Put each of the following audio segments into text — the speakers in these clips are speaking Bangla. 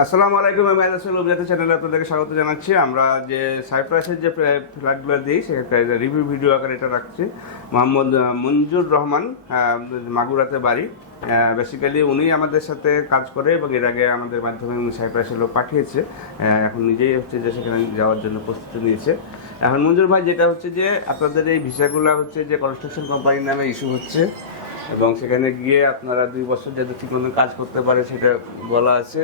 আসসালামু আলাইকুম, আমি আদাসুল অভিজাত চ্যানেলে আপনাদেরকে স্বাগত জানাচ্ছি। আমরা যে সাইপ্রাসের যে ফ্ল্যা- ফ্ল্যাটগুলো দিই সেটা রিভিউ ভিডিও আকারে এটা রাখছি। মোহাম্মদ মঞ্জুর রহমান মাগুরাতে বাড়ি। বেসিক্যালি উনি আমাদের সাথে কাজ করে এবং এর আগে আমাদের মাধ্যমে উনি সাইপ্রাসের লোক পাঠিয়েছে। এখন নিজেই হচ্ছে যে সেখানে যাওয়ার জন্য প্রস্তুতি নিয়েছে। এখন মঞ্জুর ভাই, যেটা হচ্ছে যে আপনাদের এই ভিসাগুলো হচ্ছে যে কনস্ট্রাকশন কোম্পানির নামে ইস্যু হচ্ছে এবং সেখানে গিয়ে আপনারা দুই বছর যাতে ঠিক মতো কাজ করতে পারে সেটা বলা আছে।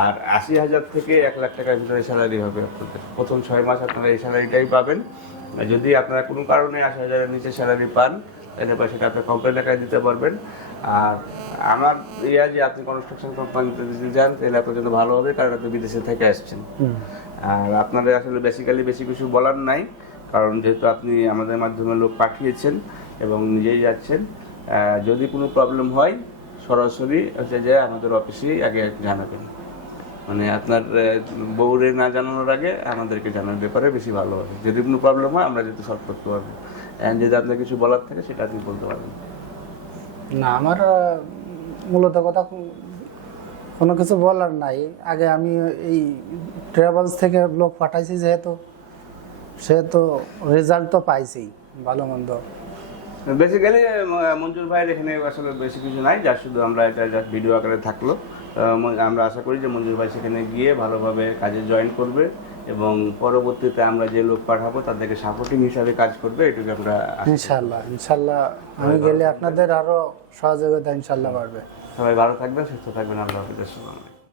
আর আশি হাজার থেকে এক লাখ টাকার ভিতরে স্যালারি হবে আপনাদের। প্রথম ছয় মাস আপনারা এই স্যালারিটাই পাবেন। যদি আপনারা কোনো কারণে আশি হাজারের নিচে স্যালারি পান তাহলে পরে সেটা আপনি কোম্পানি টাকায় দিতে পারবেন। আর আমার ইয়া যে আপনি কনস্ট্রাকশন কোম্পানিতে যদি যান তাহলে আপনার জন্য ভালো হবে কারণ আপনি বিদেশে থেকে আসছেন। আর আপনাদের আসলে বেসিক্যালি বেশি কিছু বলার নাই কারণ যেহেতু আপনি আমাদের মাধ্যমে লোক পাঠিয়েছেন এবং নিজেই যাচ্ছেন যদি কোনো প্রবলেম হয় সরাসরি হচ্ছে যে আমাদের অফিসেই আগে জানাবেন। মানে আপনার বউরে না জানানোর আগে আমাদেরকে জানার ব্যাপারে বেশি ভালো হবে যদি কোনো প্রবলেম হয়, আমরা যেহেতু সলভ করতে পারব And যদি আপনার কিছু বলার থাকে, সেটা আপনি বলতে পারবেন। না, আমার মূলত কথা কোনো কিছু বলার নাই। আগে আমি এই ট্রাভেলস থেকে লোক পাঠাইছি যেহেতু, সেহেতু রেজাল্ট তো পাইছি, ভালো মন্দ। বেসিক্যালি মঞ্জুর ভাইয়ের এখানে আসলে বেশি কিছু নাই যা শুধু আমরা এটা জাস্ট ভিডিও আকারে থাকল। আমরা আশা করি যে মঞ্জুর ভাই সেখানে গিয়ে ভালোভাবে কাজে জয়েন করবে এবং পরবর্তীতে আমরা যে লোক পাঠাবো তাদেরকে সাপোর্টিং হিসাবে কাজ করবে এটুকু আমরা ইনশাল্লাহ ইনশাল্লাহ আমি গেলে আপনাদের আরও সহযোগিতা ইনশাল্লাহ বাড়বে। সবাই ভালো থাকবেন সুস্থ থাকবেন আল্লাহ হাফিজ।